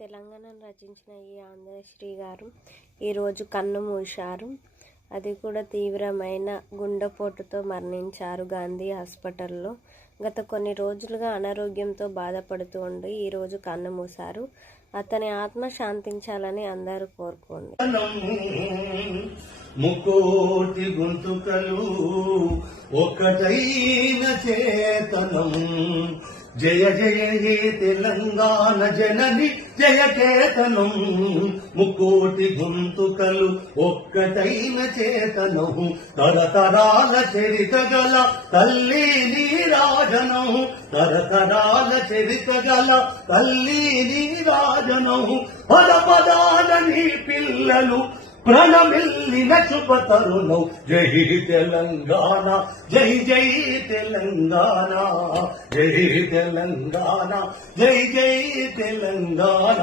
తెలంగాణను రచించిన ఈ ఆంధ్రశ్రీ గారు ఈరోజు కన్ను మూశారు. అది కూడా తీవ్రమైన గుండెపోటుతో మరణించారు గాంధీ హాస్పిటల్లో. గత కొన్ని రోజులుగా అనారోగ్యంతో బాధపడుతూ ఉండి ఈరోజు కన్ను మూశారు. అతని ఆత్మ శాంతించాలని అందరూ కోరుకోండి. ముకోటి గొంతుకలు ఒకటైన చేతనం, జయ జయ హే తెలంగాణ జనని జయ కేతనం. ముకోటి గొంతుకలు ఒక్కటైన చేతనం, తరతరాల చరిత గల తల్లి నీరాజనం. తరతరాల చరిత గల తల్లి నీరాజనం. పద పదాల నీ పిల్లలు ప్రణమిల్లిన శుభతరుణం. జై తెలంగాణ, జై జై తెలంగాణ, జై తెలంగాణ, జై జై తెలంగాణ.